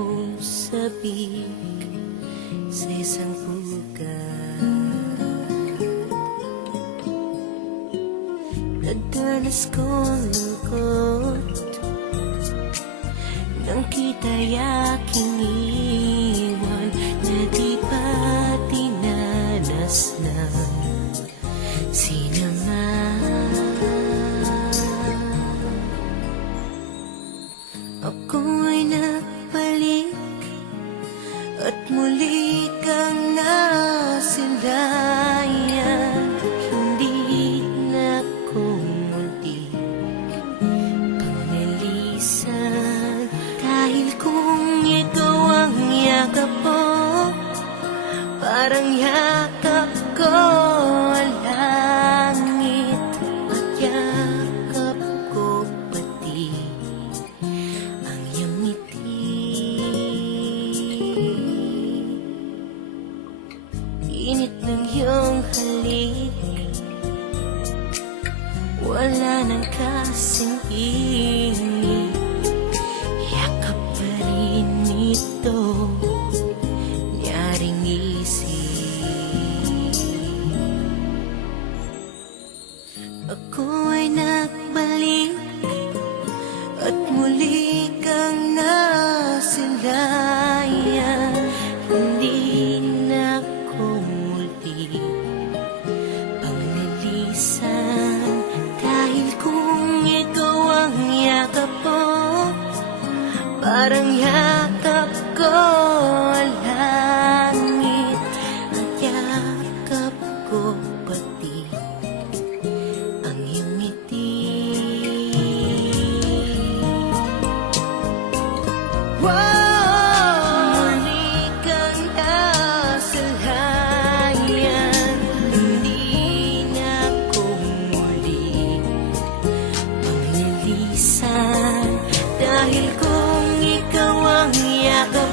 mong sabik sa isang ugat. Nadanas ko ang lungkot nang kita'y aking iwan, na di pa dinanas ng sinama. Ako'y nagbalik at muli kang nasilayan. Hindi na ko muli panglilisan, dahil kung ikaw ang yakap mo, parang yakap ko ang langit, at yakap ko pati ang iyong ngiti. Init ng iyong halik, wala nang kasing init. Yakap pa rin ito, nyaring isip. Ako'y nagbalik at muli kang nasilayan. Hindi na ko muli panglilisan, dahil kung ikaw ang yakap mo, parang yakap ko ang langit, at yakap ko pati ang iyong ngiti. Muli kang nasalayan, hindi na ko muli panglilisan, dahil kung ikaw ang yakap